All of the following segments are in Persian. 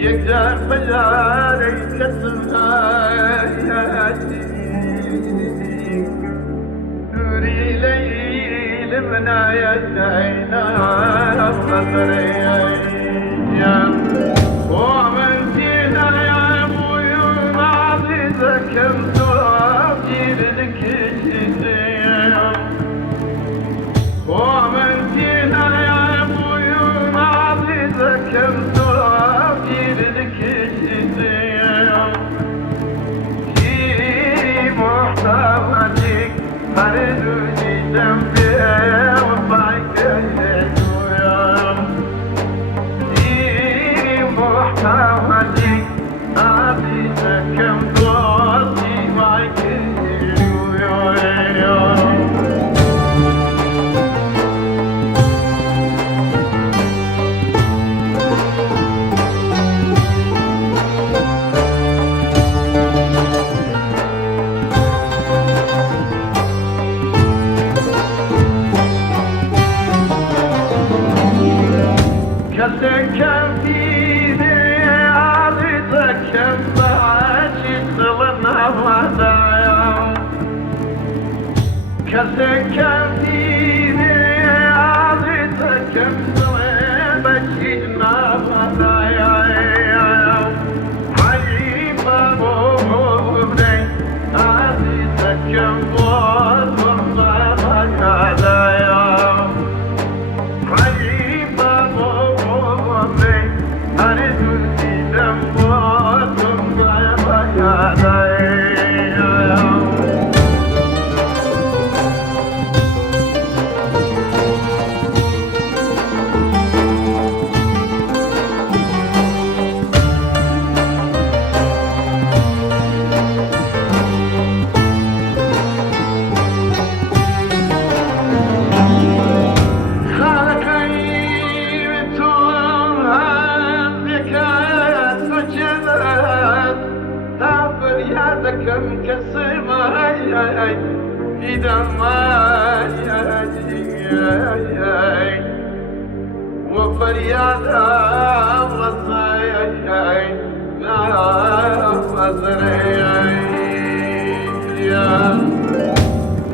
يقدر فجار يكسرها نوري ليل من يدينا خطري ومن جينا يا ابوي وعزيزك متوفي لك ومن جينا يا ابوي وعزيزك متوفي لك في محتوى هردوني جنبي وضعك يا في محتوى عزيزك كم ضوطي معك كسكن فيني عرضك كم بعاشق ظلنا ودايا كسكن فيني عرضك كم بشينا ودايا حليفة مبني عرضك كم ظلنا ودايا كم كسر معي في دماي وفرياد رصاي لا أزري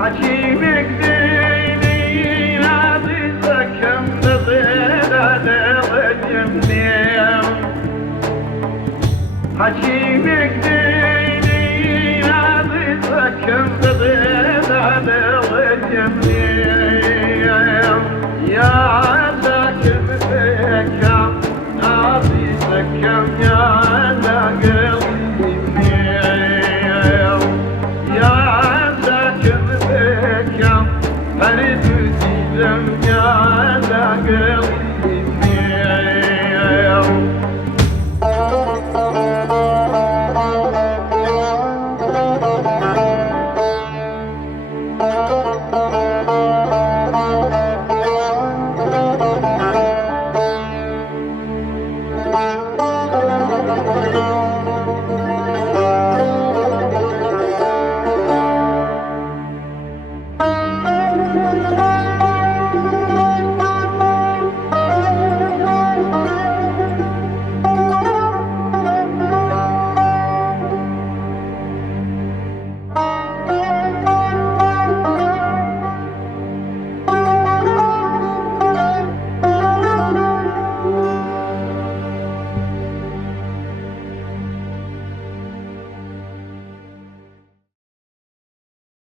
حكيمك ديني عزيزك كم نضيل على جمني حكيمك ديني كم تضيل على وجهي يا عساك بفيك عزيزك كم يا على قلبي يا عساك بفيك هرد وسيلم يا على قلبي